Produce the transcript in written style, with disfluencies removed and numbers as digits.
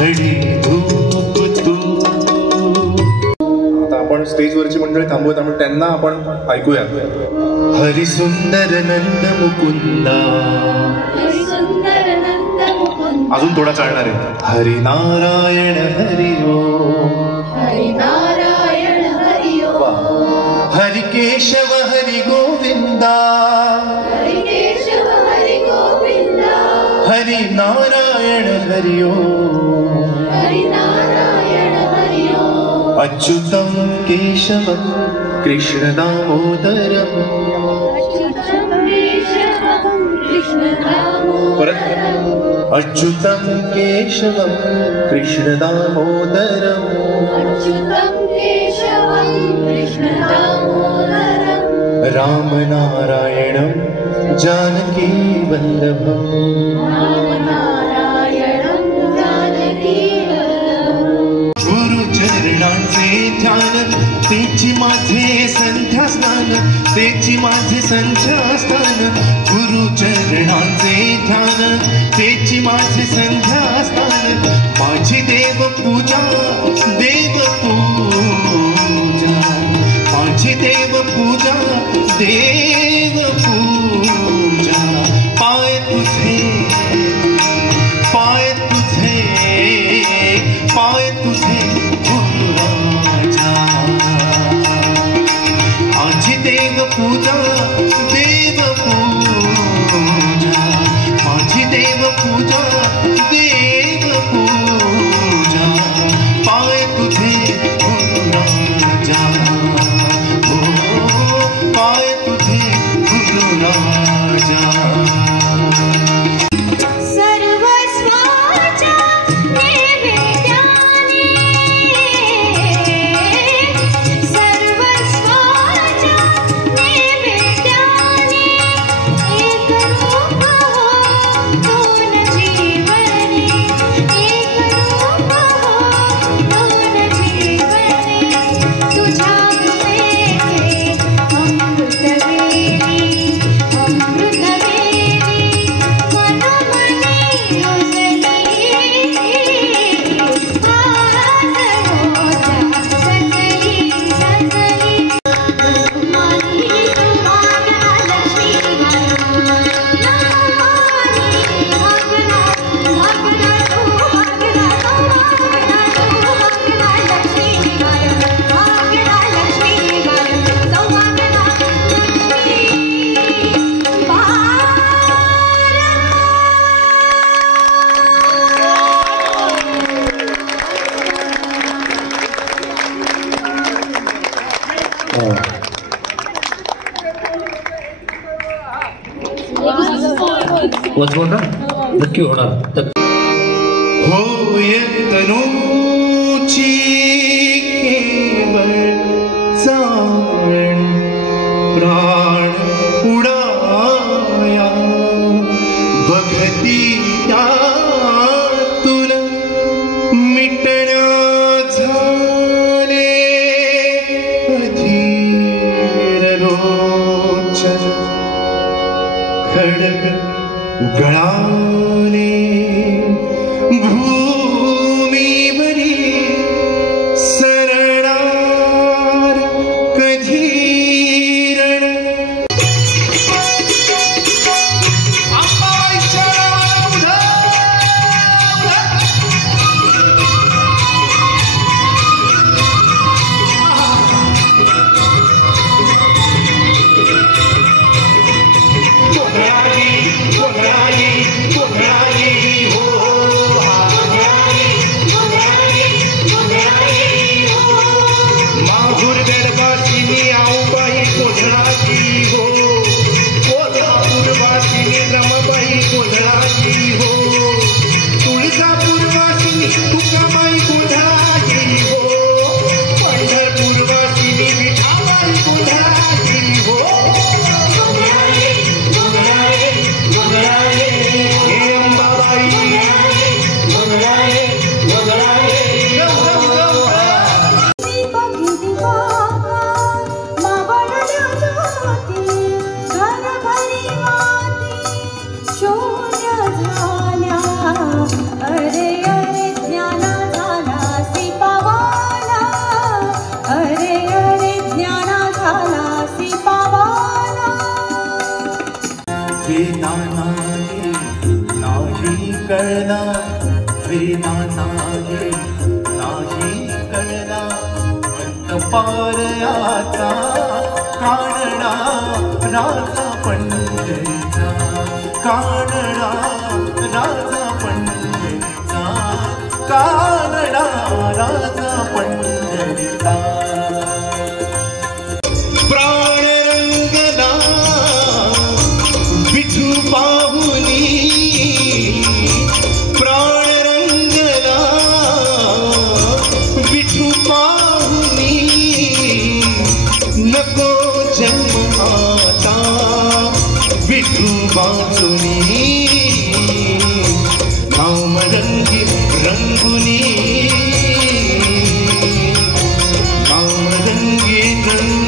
घडी धूप तू. आता आपण स्टेजवरची मंडळी थांबवत त्यामुळे त्यांना आपण ऐकूया. हरी सुंदर नंद मुकुंदा. अजून थोडा चालणार आहे. हरी नारायण हरी ओम. हरी नारायण हरी ओम. हरी केशव हरी गोविंदा. हरी केशव हरी गोविंदा. हरी नारायण हरि ओम. हरी नारायण हरि ओम. अच्युतं केशवं कृष्ण दामोदरम्. अच्युतं केशवं कृष्ण दामोदरम्. अच्युतं केशवं कृष्ण दामोदरम्. अच्युतं केशवं कृष्ण दामोदरम्. राम नारायणं जानकी वल्लभम्. राम नारायणं जानकी वल्लभम्. गुरुचरणांचे ध्यान तेची माझे संध्या स्नान. तेची माझे संध्या स्नान. गुरुचरणांचे ध्यान तेची माझे संध्या स्नान. माझी देव पूजा देव पूजा. माझी देव पूजा देव पूजा. पाय तुझे पाय तुझे पाय तुझे गुरुराजा. माझी देव पूजा देव पूजा. माझी देव पूजा देव पूजा. पाय तुझे गुरुराजा. हो पाय तुझे गुरुराजा. होणार नक्की होणार. होय तनूची केवळ चावण प्राण उडाया. बघती त्यातून मिटण्या झाले अधीर लोचन. खडग गळाले भूमी मागे नाही कळला पारयाचा कानडा राजा पंढरीचा कानडा राजा पंढरीचा कानडा राजा पंढरीचा प्राण रंगला विठू पाहुनी प्राण रंगला विठू पाहुनी नको जन्म आता विठू वाचुनी नाम रंगी रंगुनी नाम रंगी रंग